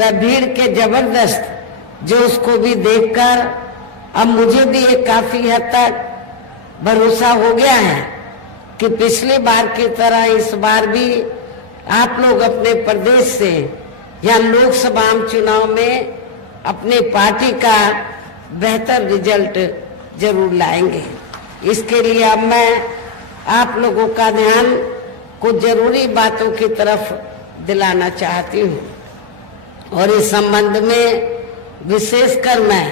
वह भीड़ के जबरदस्त जो उसको भी देखकर अब मुझे भी एक काफी हद तक भरोसा हो गया है कि पिछली बार की तरह इस बार भी आप लोग अपने प्रदेश से या लोकसभा चुनाव में अपनी पार्टी का बेहतर रिजल्ट जरूर लाएंगे। इसके लिए अब मैं आप लोगों का ध्यान कुछ जरूरी बातों की तरफ दिलाना चाहती हूँ और इस संबंध में विशेषकर मैं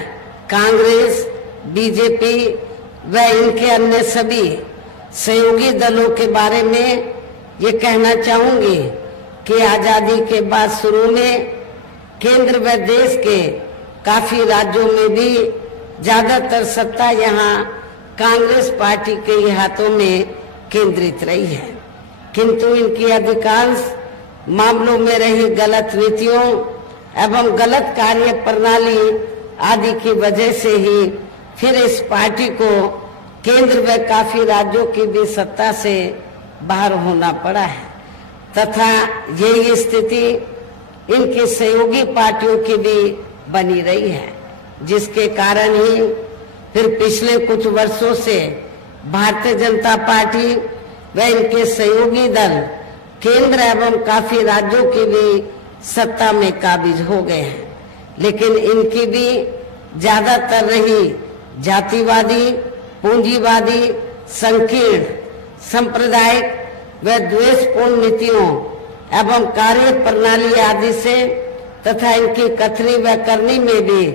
कांग्रेस, बीजेपी व इनके अन्य सभी सहयोगी दलों के बारे में ये कहना चाहूंगी कि आजादी के बाद शुरू में केंद्र व देश के काफी राज्यों में भी ज्यादातर सत्ता यहाँ कांग्रेस पार्टी के ही हाथों में केंद्रित रही है, किंतु इनकी अधिकांश मामलों में रही गलत नीतियों एवं गलत कार्य प्रणाली आदि की वजह से ही फिर इस पार्टी को केंद्र व काफी राज्यों की भी सत्ता से बाहर होना पड़ा है तथा यही स्थिति इनकी सहयोगी पार्टियों की भी बनी रही है, जिसके कारण ही फिर पिछले कुछ वर्षों से भारतीय जनता पार्टी व इनके सहयोगी दल केंद्र एवं काफी राज्यों की भी सत्ता में काबिज हो गए हैं, लेकिन इनकी भी ज्यादातर रही जातिवादी, पूंजीवादी, संकीर्ण, सांप्रदायिक व द्वेषपूर्ण नीतियों एवं कार्य प्रणाली आदि से तथा इनकी कथनी व करनी में भी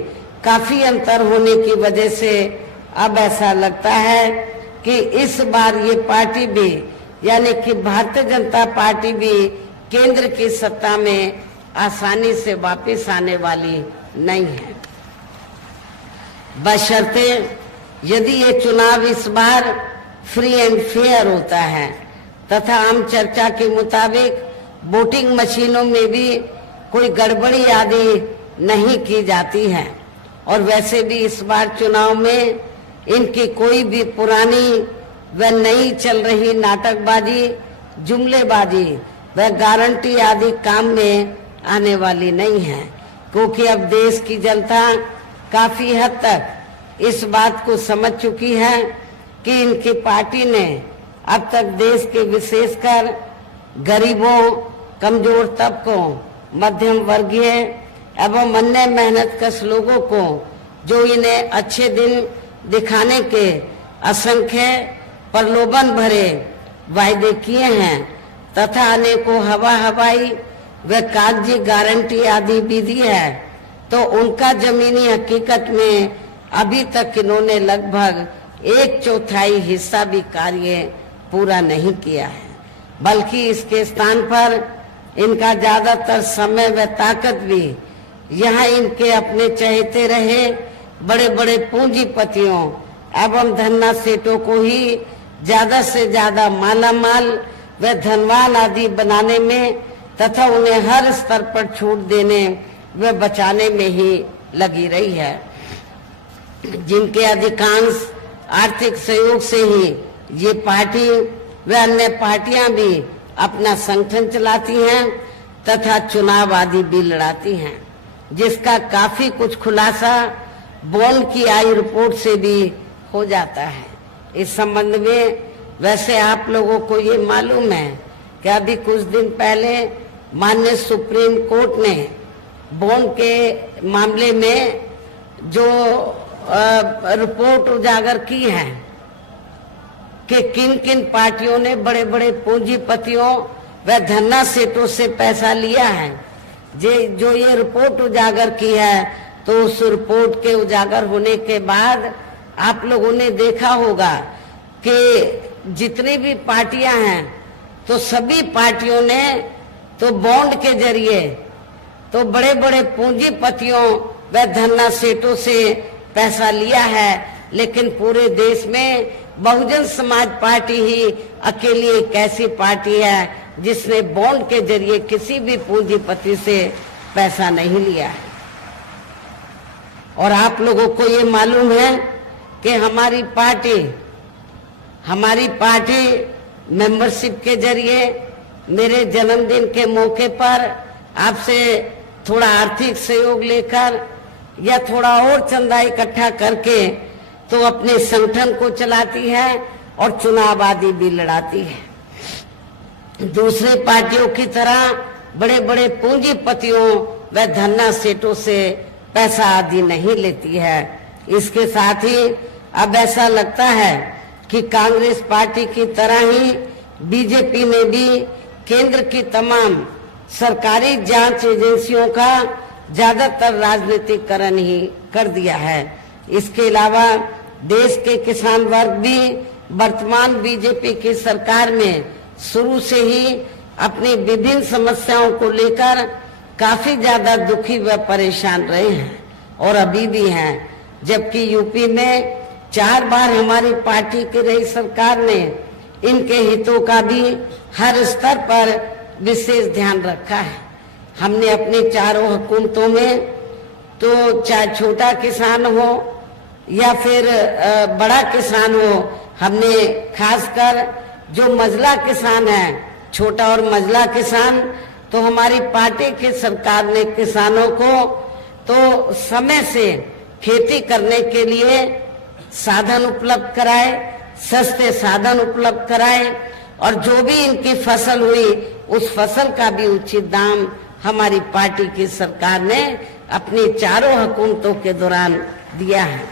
काफी अंतर होने की वजह से अब ऐसा लगता है कि इस बार ये पार्टी भी यानी कि भारतीय जनता पार्टी भी केंद्र की सत्ता में आसानी से वापस आने वाली नहीं है, बशर्ते यदि ये चुनाव इस बार फ्री एंड फेयर होता है तथा आम चर्चा के मुताबिक वोटिंग मशीनों में भी कोई गड़बड़ी आदि नहीं की जाती है और वैसे भी इस बार चुनाव में इनकी कोई भी पुरानी व नई चल रही नाटकबाजी, जुमलेबाजी व गारंटी आदि काम में आने वाली नहीं है, क्योंकि अब देश की जनता काफी हद तक इस बात को समझ चुकी है कि इनकी पार्टी ने अब तक देश के विशेषकर गरीबों, कमजोर तबकों, मध्यम वर्गीय एवं अन्य मेहनतकश लोगों को जो इन्हें अच्छे दिन दिखाने के असंख्य प्रलोभन भरे वायदे किए हैं तथा अनेकों हवाई व कागजी गारंटी आदि भी दी है, तो उनका जमीनी हकीकत में अभी तक इन्होंने लगभग 1/4 हिस्सा भी कार्य पूरा नहीं किया है, बल्कि इसके स्थान पर इनका ज्यादातर समय व ताकत भी यहाँ इनके अपने चहेते रहे बड़े बड़े पूंजीपतियों एवं धन्ना सेठों को ही ज्यादा से ज्यादा मालामाल व धनवान आदि बनाने में तथा उन्हें हर स्तर पर छूट देने व बचाने में ही लगी रही है, जिनके अधिकांश आर्थिक सहयोग से ही ये पार्टी व अन्य पार्टियां भी अपना संगठन चलाती हैं तथा चुनाव आदि भी लड़ाती हैं, जिसका काफी कुछ खुलासा बॉन्ड की आई रिपोर्ट से भी हो जाता है। इस संबंध में वैसे आप लोगों को ये मालूम है कि अभी कुछ दिन पहले माननीय सुप्रीम कोर्ट ने बॉन्ड के मामले में जो रिपोर्ट उजागर की है कि किन किन पार्टियों ने बड़े बड़े पूंजीपतियों व धन्ना सेठों से पैसा लिया है, जो ये रिपोर्ट उजागर की है, तो उस रिपोर्ट के उजागर होने के बाद आप लोगों ने देखा होगा कि जितनी भी पार्टियां हैं तो सभी पार्टियों ने तो बॉन्ड के जरिए तो बड़े बड़े पूंजीपतियों व धन्ना सेठों से पैसा लिया है, लेकिन पूरे देश में बहुजन समाज पार्टी ही अकेली एक ऐसी पार्टी है जिसने बॉन्ड के जरिए किसी भी पूंजीपति से पैसा नहीं लिया है। और आप लोगों को ये मालूम है कि हमारी पार्टी मेंबरशिप के जरिए मेरे जन्मदिन के मौके पर आपसे थोड़ा आर्थिक सहयोग लेकर या थोड़ा और चंदा इकट्ठा करके तो अपने संगठन को चलाती है और चुनाव आदि भी लड़ाती है। दूसरी पार्टियों की तरह बड़े बड़े पूंजीपतियों व धन्ना सेठों से पैसा आदि नहीं लेती है। इसके साथ ही अब ऐसा लगता है कि कांग्रेस पार्टी की तरह ही बीजेपी ने भी केंद्र की तमाम सरकारी जांच एजेंसियों का ज्यादातर राजनीतिकरण ही कर दिया है। इसके अलावा देश के किसान वर्ग भी वर्तमान बीजेपी की सरकार में शुरू से ही अपनी विभिन्न समस्याओं को लेकर काफी ज्यादा दुखी व परेशान रहे हैं और अभी भी हैं। जबकि यूपी में 4 बार हमारी पार्टी की रही सरकार ने इनके हितों का भी हर स्तर पर विशेष ध्यान रखा है। हमने अपनी चारों हुकूमतों में तो चाहे छोटा किसान हो या फिर बड़ा किसान हो, हमने खासकर जो मझला किसान है, छोटा और मझला किसान, तो हमारी पार्टी की सरकार ने किसानों को तो समय से खेती करने के लिए साधन उपलब्ध कराए, सस्ते साधन उपलब्ध कराए और जो भी इनकी फसल हुई उस फसल का भी उचित दाम हमारी पार्टी की सरकार ने अपनी चारों हुकूमतों के दौरान दिया है।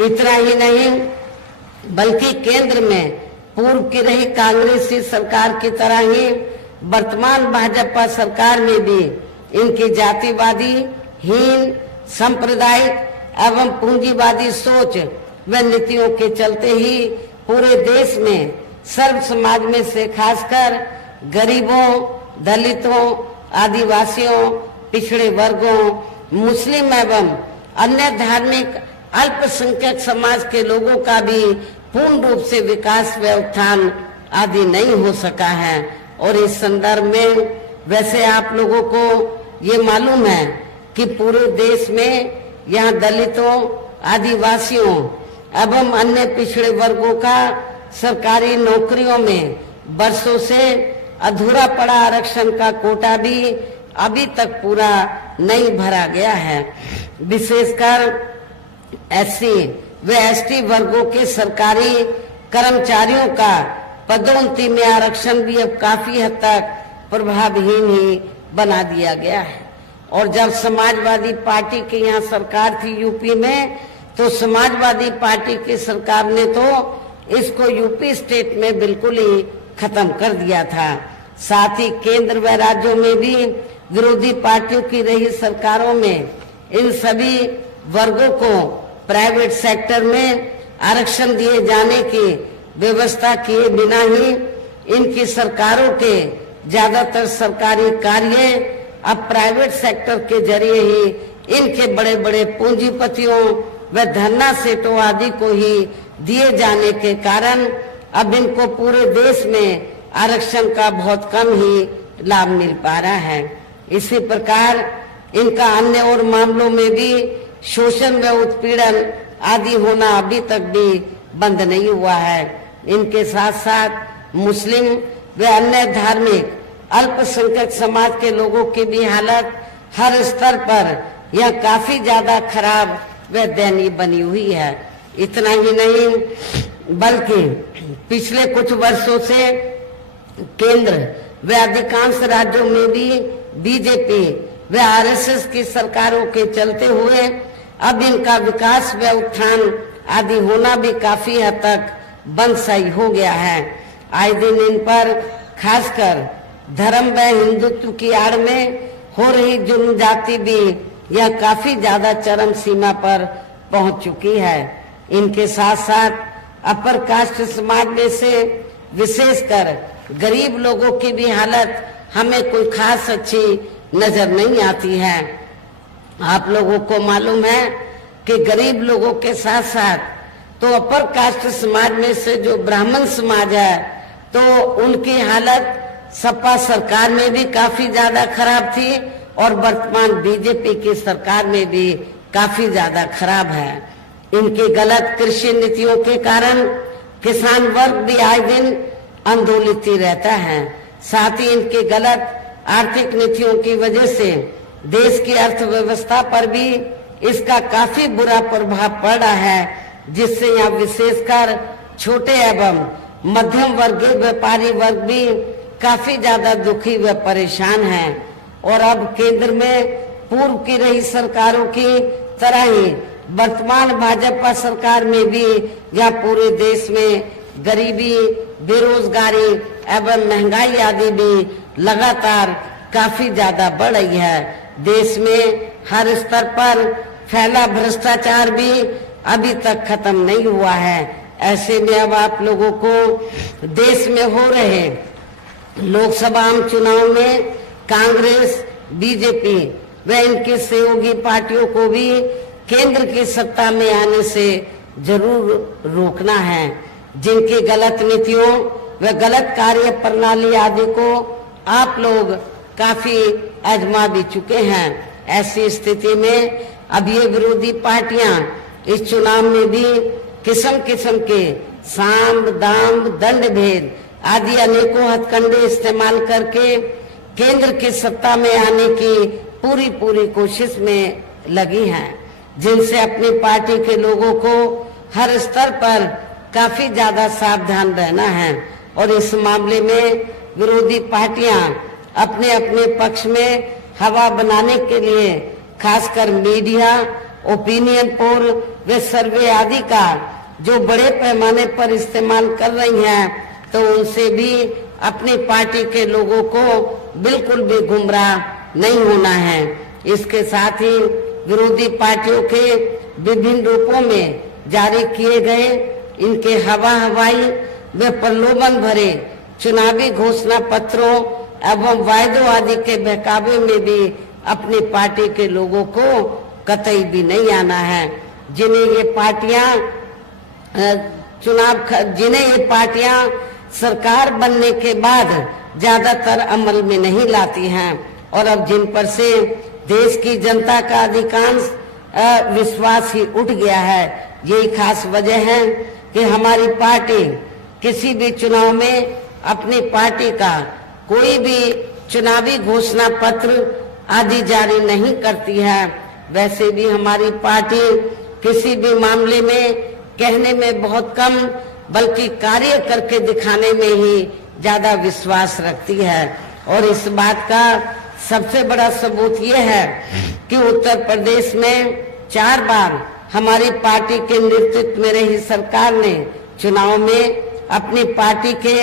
इतना ही नहीं बल्कि केंद्र में पूर्व की रही कांग्रेसी सरकार की तरह ही वर्तमान भाजपा सरकार में भी इनकी जातिवादी, हीन, सांप्रदायिक एवं पूंजीवादी सोच व नीतियों के चलते ही पूरे देश में सर्व समाज में से खासकर गरीबों, दलितों, आदिवासियों, पिछड़े वर्गों, मुस्लिम एवं अन्य धार्मिक अल्पसंख्यक समाज के लोगों का भी पूर्ण रूप से विकास व उत्थान आदि नहीं हो सका है। और इस संदर्भ में वैसे आप लोगों को ये मालूम है कि पूरे देश में यहाँ दलितों, आदिवासियों एवं अन्य पिछड़े वर्गों का सरकारी नौकरियों में वर्षों से अधूरा पड़ा आरक्षण का कोटा भी अभी तक पूरा नहीं भरा गया है। विशेषकर एससी व एसटी वर्गों के सरकारी कर्मचारियों का पदोन्नति में आरक्षण भी अब काफी हद तक प्रभावहीन ही बना दिया गया है। और जब समाजवादी पार्टी की यहाँ सरकार थी यूपी में, तो समाजवादी पार्टी की सरकार ने तो इसको यूपी स्टेट में बिल्कुल ही खत्म कर दिया था। साथ ही केंद्र व राज्यों में भी विरोधी पार्टियों की रही सरकारों में इन सभी वर्गों को प्राइवेट सेक्टर में आरक्षण दिए जाने की व्यवस्था किए बिना ही इनकी सरकारों के ज्यादातर सरकारी कार्य अब प्राइवेट सेक्टर के जरिए ही इनके बड़े बड़े पूंजीपतियों व धन्ना सेठों आदि को ही दिए जाने के कारण अब इनको पूरे देश में आरक्षण का बहुत कम ही लाभ मिल पा रहा है। इसी प्रकार इनका अन्य और मामलों में भी शोषण व उत्पीड़न आदि होना अभी तक भी बंद नहीं हुआ है। इनके साथ साथ मुस्लिम व अन्य धार्मिक अल्पसंख्यक समाज के लोगों की भी हालत हर स्तर पर यह काफी ज्यादा खराब व दयनीय बनी हुई है। इतना ही नहीं बल्कि पिछले कुछ वर्षों से केंद्र व अधिकांश राज्यों में भी बीजेपी व आरएसएस की सरकारों के चलते हुए अब इनका विकास व उत्थान आदि होना भी काफी हद तक बंद सा हो गया है। आए दिन इन पर खासकर धर्म व हिंदुत्व की आड़ में हो रही जुर्म जाति भी यह काफी ज्यादा चरम सीमा पर पहुंच चुकी है। इनके साथ साथ अपर कास्ट समाज में से विशेषकर गरीब लोगों की भी हालत हमें कोई खास अच्छी नजर नहीं आती है। आप लोगों को मालूम है कि गरीब लोगों के साथ साथ तो अपर कास्ट समाज में से जो ब्राह्मण समाज है तो उनकी हालत सपा सरकार में भी काफी ज्यादा खराब थी और वर्तमान बीजेपी की सरकार में भी काफी ज्यादा खराब है। इनकी गलत कृषि नीतियों के कारण किसान वर्ग भी आए दिन आंदोलित ही रहता है। साथ ही इनके गलत आर्थिक नीतियों की वजह से देश की अर्थव्यवस्था पर भी इसका काफी बुरा प्रभाव पड़ रहा है, जिससे यहाँ विशेषकर छोटे एवं मध्यम वर्गीय व्यापारी वर्ग भी काफी ज्यादा दुखी व परेशान हैं। और अब केंद्र में पूर्व की रही सरकारों की तरह ही वर्तमान भाजपा सरकार में भी यहाँ पूरे देश में गरीबी, बेरोजगारी एवं महंगाई आदि भी लगातार काफी ज्यादा बढ़ रही है। देश में हर स्तर पर फैला भ्रष्टाचार भी अभी तक खत्म नहीं हुआ है। ऐसे में अब आप लोगों को देश में हो रहे लोकसभा आम चुनाव में कांग्रेस, बीजेपी व इनके सहयोगी पार्टियों को भी केंद्र की सत्ता में आने से जरूर रोकना है। जिनकी गलत नीतियों व गलत कार्य प्रणाली आदि को आप लोग काफी आजमा भी चुके हैं। ऐसी स्थिति में अब ये विरोधी पार्टियां इस चुनाव में भी किस्म किस्म के साम, दाम, दंड भेद आदि अनेकों हथकंडे इस्तेमाल करके केंद्र की सत्ता में आने की पूरी कोशिश में लगी हैं, जिनसे अपनी पार्टी के लोगों को हर स्तर पर काफी ज्यादा सावधान रहना है। और इस मामले में विरोधी पार्टियां अपने अपने पक्ष में हवा बनाने के लिए खासकर मीडिया, ओपिनियन पोल व सर्वे आदि का जो बड़े पैमाने पर इस्तेमाल कर रही हैं, तो उनसे भी अपनी पार्टी के लोगों को बिल्कुल भी गुमराह नहीं होना है। इसके साथ ही विरोधी पार्टियों के विभिन्न रूपों में जारी किए गए इनके हवाई व प्रलोभन भरे चुनावी घोषणा पत्रों एवं वायदों आदि के बहकावे में भी अपनी पार्टी के लोगों को कतई भी नहीं आना है। जिन्हें ये पार्टियां सरकार बनने के बाद ज्यादातर अमल में नहीं लाती हैं और अब जिन पर से देश की जनता का अधिकांश विश्वास ही उठ गया है। यही खास वजह है कि हमारी पार्टी किसी भी चुनाव में अपनी पार्टी का कोई भी चुनावी घोषणा पत्र आदि जारी नहीं करती है। वैसे भी हमारी पार्टी किसी भी मामले में कहने में बहुत कम बल्कि कार्य करके दिखाने में ही ज्यादा विश्वास रखती है। और इस बात का सबसे बड़ा सबूत ये है कि उत्तर प्रदेश में 4 बार हमारी पार्टी के नेतृत्व में रही सरकार ने चुनाव में अपनी पार्टी के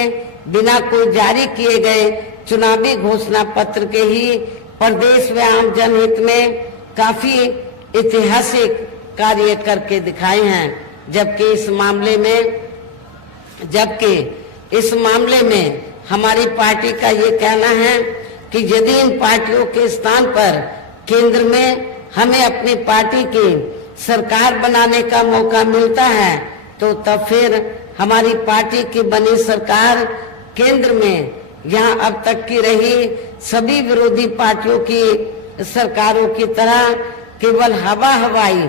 बिना कोई जारी किए गए चुनावी घोषणा पत्र के ही प्रदेश व आम जनहित में काफी ऐतिहासिक कार्य करके दिखाए हैं। जबकि इस मामले में हमारी पार्टी का ये कहना है कि यदि इन पार्टियों के स्थान पर केंद्र में हमें अपनी पार्टी की सरकार बनाने का मौका मिलता है, तो तब फिर हमारी पार्टी की बनी सरकार केंद्र में यहाँ अब तक की रही सभी विरोधी पार्टियों की सरकारों की तरह केवल हवाई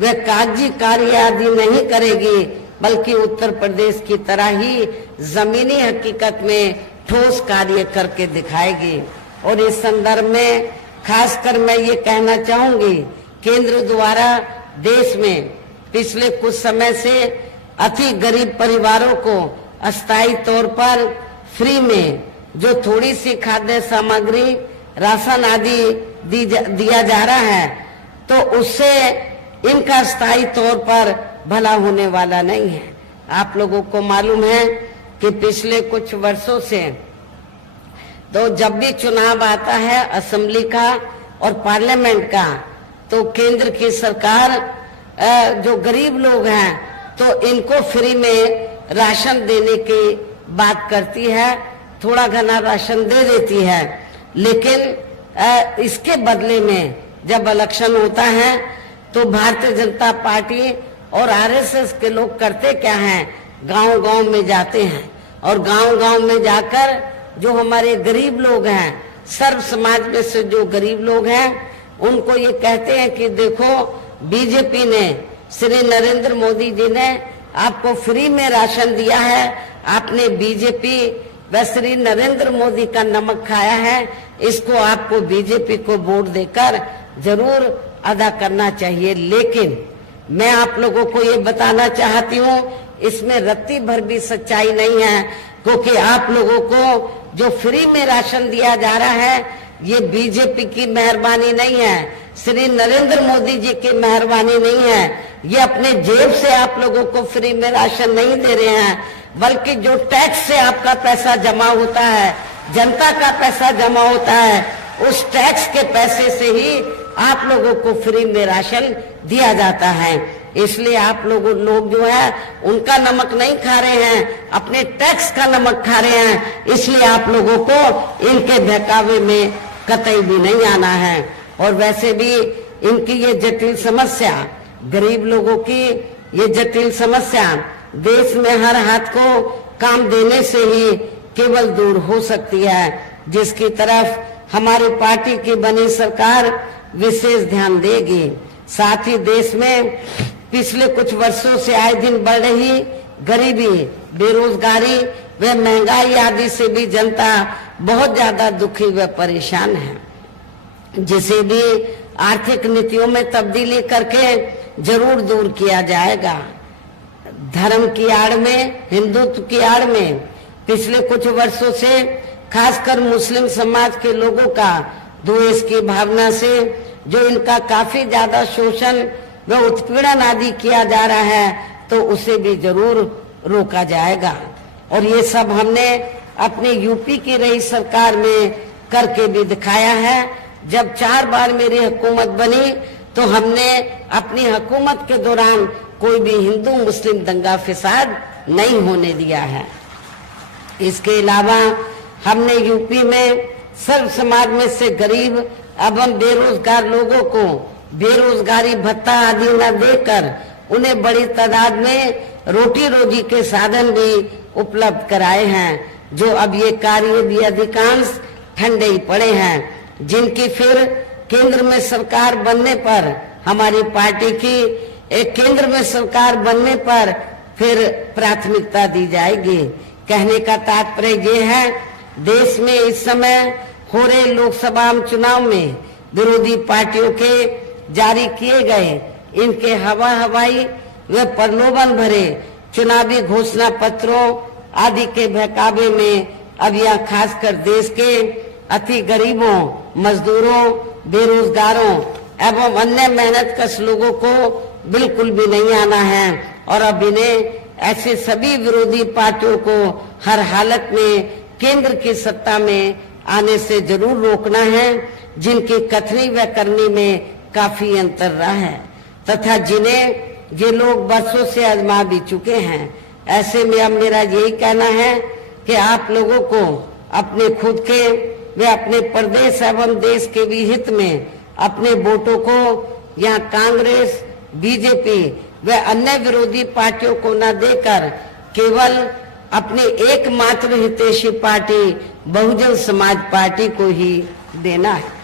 व कागजी कार्य आदि नहीं करेगी, बल्कि उत्तर प्रदेश की तरह ही जमीनी हकीकत में ठोस कार्य करके दिखाएगी। और इस संदर्भ में खासकर मैं ये कहना चाहूंगी, केंद्र द्वारा देश में पिछले कुछ समय से अति गरीब परिवारों को अस्थायी तौर पर फ्री में जो थोड़ी सी खाद्य सामग्री, राशन आदि दिया जा रहा है, तो उससे इनका स्थायी तौर पर भला होने वाला नहीं है। आप लोगों को मालूम है कि पिछले कुछ वर्षों से तो जब भी चुनाव आता है असेंबली का और पार्लियामेंट का, तो केंद्र की सरकार जो गरीब लोग हैं तो इनको फ्री में राशन देने की बात करती है, थोड़ा घना राशन दे देती है। लेकिन इसके बदले में जब इलेक्शन होता है तो भारतीय जनता पार्टी और आरएसएस के लोग करते क्या हैं, गांव-गांव में जाते हैं और गांव-गांव में जाकर जो हमारे गरीब लोग हैं, सर्व समाज में से जो गरीब लोग हैं, उनको ये कहते हैं कि देखो बीजेपी ने, श्री नरेंद्र मोदी जी ने आपको फ्री में राशन दिया है, आपने बीजेपी व श्री नरेंद्र मोदी का नमक खाया है, इसको आपको बीजेपी को वोट देकर जरूर अदा करना चाहिए। लेकिन मैं आप लोगों को ये बताना चाहती हूँ, इसमें रत्ती भर भी सच्चाई नहीं है, क्योंकि आप लोगों को जो फ्री में राशन दिया जा रहा है ये बीजेपी की मेहरबानी नहीं है, श्री नरेंद्र मोदी जी की मेहरबानी नहीं है। ये अपने जेब से आप लोगों को फ्री में राशन नहीं दे रहे हैं, बल्कि जो टैक्स से आपका पैसा जमा होता है, जनता का पैसा जमा होता है, उस टैक्स के पैसे से ही आप लोगों को फ्री में राशन दिया जाता है। इसलिए आप लोग जो है उनका नमक नहीं खा रहे हैं, अपने टैक्स का नमक खा रहे हैं। इसलिए आप लोगों को इनके बहकावे में कतई भी नहीं आना है। और वैसे भी इनकी ये जटिल समस्या, गरीब लोगों की ये जटिल समस्या देश में हर हाथ को काम देने से ही केवल दूर हो सकती है, जिसकी तरफ हमारी पार्टी की बनी सरकार विशेष ध्यान देगी। साथ ही देश में पिछले कुछ वर्षों से आए दिन बढ़ रही गरीबी, बेरोजगारी व महंगाई आदि से भी जनता बहुत ज्यादा दुखी व परेशान है, जिसे भी आर्थिक नीतियों में तब्दीली करके जरूर दूर किया जाएगा। धर्म की आड़ में, हिंदुत्व की आड़ में पिछले कुछ वर्षों से खासकर मुस्लिम समाज के लोगों का द्वेष की भावना से जो इनका काफी ज्यादा शोषण व उत्पीड़न आदि किया जा रहा है, तो उसे भी जरूर रोका जाएगा। और ये सब हमने अपने यूपी की रही सरकार में करके भी दिखाया है। जब 4 बार मेरी हुकूमत बनी तो हमने अपनी हुकूमत के दौरान कोई भी हिंदू मुस्लिम दंगा फिसाद नहीं होने दिया है। इसके अलावा हमने यूपी में सर्व समाज में से गरीब एवं बेरोजगार लोगों को बेरोजगारी भत्ता आदि न देकर उन्हें बड़ी तादाद में रोटी रोजी के साधन भी उपलब्ध कराए हैं, जो अब ये कार्य भी अधिकांश ठंडे ही पड़े हैं, जिनकी फिर केंद्र में सरकार बनने पर हमारी पार्टी की केंद्र में सरकार बनने पर फिर प्राथमिकता दी जाएगी। कहने का तात्पर्य ये है, देश में इस समय हो रहे लोकसभा चुनाव में विरोधी पार्टियों के जारी किए गए इनके हवाई व प्रलोभन भरे चुनावी घोषणा पत्रों आदि के बहकावे में अब यह खासकर देश के अति गरीबों, मजदूरों, बेरोजगारों एवं अन्य मेहनतकश लोगों को बिल्कुल भी नहीं आना है। और अब इन्हें ऐसे सभी विरोधी पार्टियों को हर हालत में केंद्र की सत्ता में आने से जरूर रोकना है, जिनकी कथनी व करनी में काफी अंतर रहा है तथा जिन्हें ये लोग बरसों से आजमा भी चुके हैं। ऐसे में अब मेरा यही कहना है कि आप लोगों को अपने खुद के व अपने प्रदेश एवं देश के भी हित में अपने वोटों को यहाँ कांग्रेस, बीजेपी व अन्य विरोधी पार्टियों को न देकर केवल अपने एकमात्र हितैषी पार्टी बहुजन समाज पार्टी को ही देना है।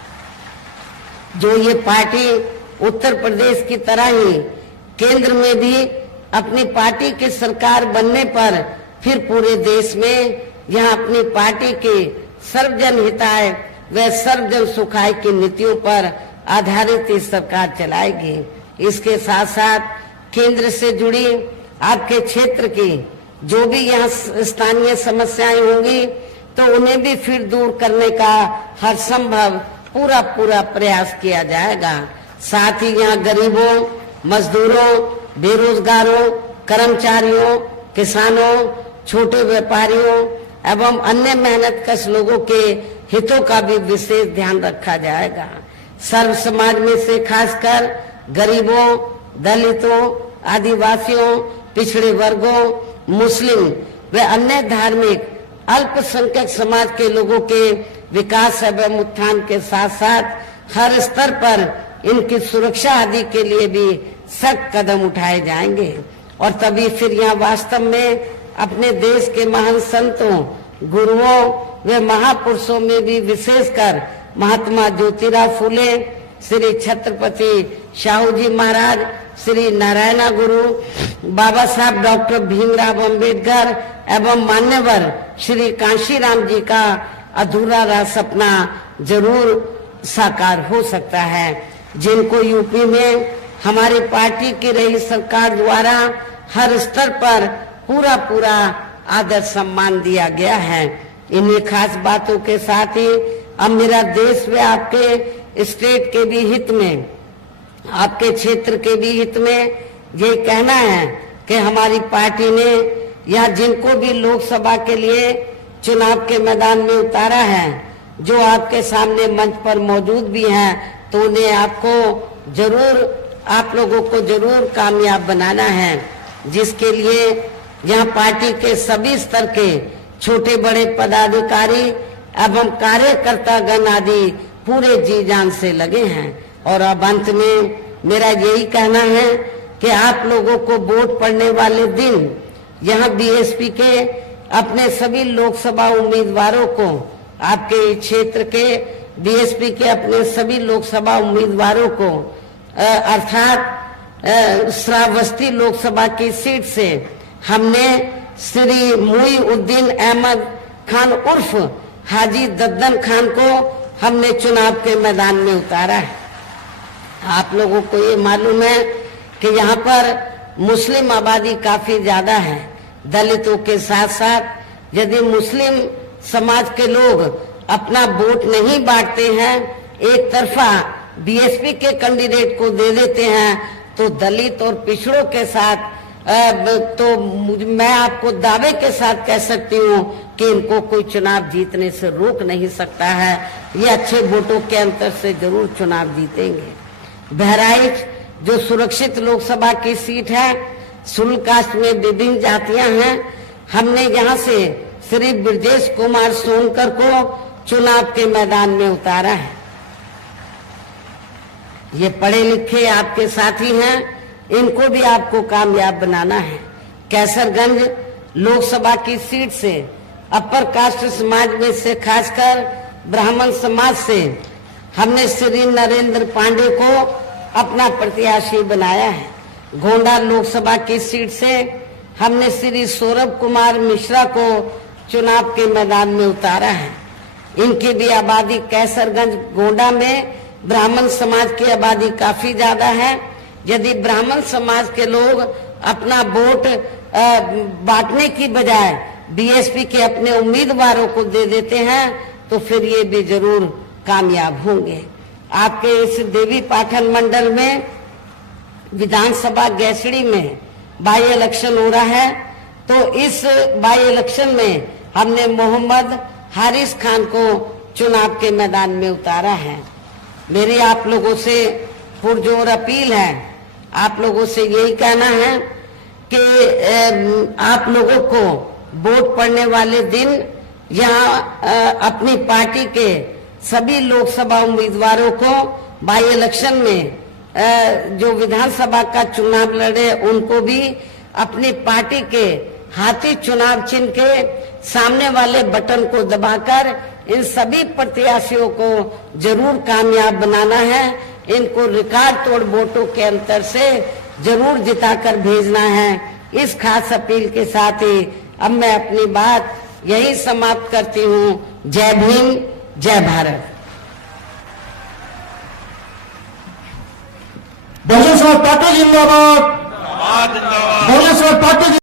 जो ये पार्टी उत्तर प्रदेश की तरह ही केंद्र में भी अपनी पार्टी की सरकार बनने पर फिर पूरे देश में यहाँ अपनी पार्टी के सर्वजन हिताय व सर्वजन सुखाय की नीतियों पर आधारित ये सरकार चलाएगी। इसके साथ साथ केंद्र से जुड़ी आपके क्षेत्र की जो भी यहाँ स्थानीय समस्याएं होंगी तो उन्हें भी फिर दूर करने का हर संभव पूरा प्रयास किया जाएगा। साथ ही यहाँ गरीबों, मजदूरों, बेरोजगारों, कर्मचारियों, किसानों, छोटे व्यापारियों एवं अन्य मेहनतकश लोगों के हितों का भी विशेष ध्यान रखा जाएगा। सर्व समाज में से खासकर गरीबों, दलितों, आदिवासियों, पिछड़े वर्गों, मुस्लिम व अन्य धार्मिक अल्पसंख्यक समाज के लोगों के विकास एवं उत्थान के साथ साथ हर स्तर पर इनकी सुरक्षा आदि के लिए भी सख्त कदम उठाए जाएंगे। और तभी फिर यहाँ वास्तव में अपने देश के महान संतों, गुरुओं व महापुरुषों में भी विशेषकर महात्मा ज्योतिराव फूले, श्री छत्रपति शाहू जी महाराज, श्री नारायण गुरु, बाबा साहब डॉक्टर भीमराव अंबेडकर एवं मान्यवर श्री कांशीराम जी का अधूरा रहा सपना जरूर साकार हो सकता है। जिनको यूपी में हमारी पार्टी की रही सरकार द्वारा हर स्तर पर पूरा आदर सम्मान दिया गया है। इन्हीं खास बातों के साथ ही अब मेरा देश व आपके स्टेट के भी हित में, आपके क्षेत्र के भी हित में यही कहना है कि हमारी पार्टी ने यहाँ जिनको भी लोकसभा के लिए चुनाव के मैदान में उतारा है, जो आपके सामने मंच पर मौजूद भी हैं, तो उन्हें आपको जरूर, आप लोगों को जरूर कामयाब बनाना है। जिसके लिए यहाँ पार्टी के सभी स्तर के छोटे बड़े पदाधिकारी एवं कार्यकर्तागण आदि पूरे जी जान से लगे हैं। और अब अंत में मेरा यही कहना है कि आप लोगों को वोट पड़ने वाले दिन यहाँ बीएसपी के अपने सभी लोकसभा उम्मीदवारों को, आपके क्षेत्र के बीएसपी के अपने सभी लोकसभा उम्मीदवारों को अर्थात श्रावस्ती लोकसभा की सीट से हमने श्री मुईउद्दीन अहमद खान उर्फ हाजी दद्दन खान को हमने चुनाव के मैदान में उतारा है। आप लोगों को ये मालूम है कि यहाँ पर मुस्लिम आबादी काफी ज्यादा है। दलितों के साथ साथ यदि मुस्लिम समाज के लोग अपना वोट नहीं बांटते हैं, एक तरफा बीएसपी के कैंडिडेट को दे देते हैं, तो दलित और पिछड़ों के साथ तो मैं आपको दावे के साथ कह सकती हूँ कि इनको कोई चुनाव जीतने से रोक नहीं सकता है। ये अच्छे वोटों के अंतर से जरूर चुनाव जीतेंगे। बहराइच जो सुरक्षित लोकसभा की सीट है, शुल्क कास्ट में विभिन्न जातियां हैं, हमने यहाँ से श्री ब्रजेश कुमार सोनकर को चुनाव के मैदान में उतारा है। ये पढ़े लिखे आपके साथी हैं, इनको भी आपको कामयाब बनाना है। कैसरगंज लोकसभा की सीट से अपर कास्ट समाज में से खासकर ब्राह्मण समाज से हमने श्री नरेंद्र पांडे को अपना प्रत्याशी बनाया है। गोंडा लोकसभा की सीट से हमने श्री सौरभ कुमार मिश्रा को चुनाव के मैदान में उतारा है। इनकी भी आबादी, कैसरगंज गोंडा में ब्राह्मण समाज की आबादी काफी ज्यादा है। यदि ब्राह्मण समाज के लोग अपना वोट बांटने की बजाय बीएसपी के अपने उम्मीदवारों को दे देते हैं, तो फिर ये भी जरूर कामयाब होंगे। आपके इस देवी पाठन मंडल में विधानसभा गैसड़ी में बाई इलेक्शन हो रहा है, तो इस बाई इलेक्शन में हमने मोहम्मद हारिस खान को चुनाव के मैदान में उतारा है। मेरी आप लोगों से पुरजोर अपील है, आप लोगों से यही कहना है कि आप लोगों को वोट पड़ने वाले दिन यहाँ अपनी पार्टी के सभी लोकसभा उम्मीदवारों को बाई इलेक्शन में जो विधानसभा का चुनाव लड़े, उनको भी अपनी पार्टी के हाथी चुनाव चिन्ह के सामने वाले बटन को दबाकर इन सभी प्रत्याशियों को जरूर कामयाब बनाना है। इनको रिकॉर्ड तोड़ वोटों के अंतर से जरूर जिताकर भेजना है। इस खास अपील के साथ ही अब मैं अपनी बात यही समाप्त करती हूँ। जय भीम, जय भारत। बहुजन समाज पार्टी जिंदाबाद। बहुजन समाज पार्टी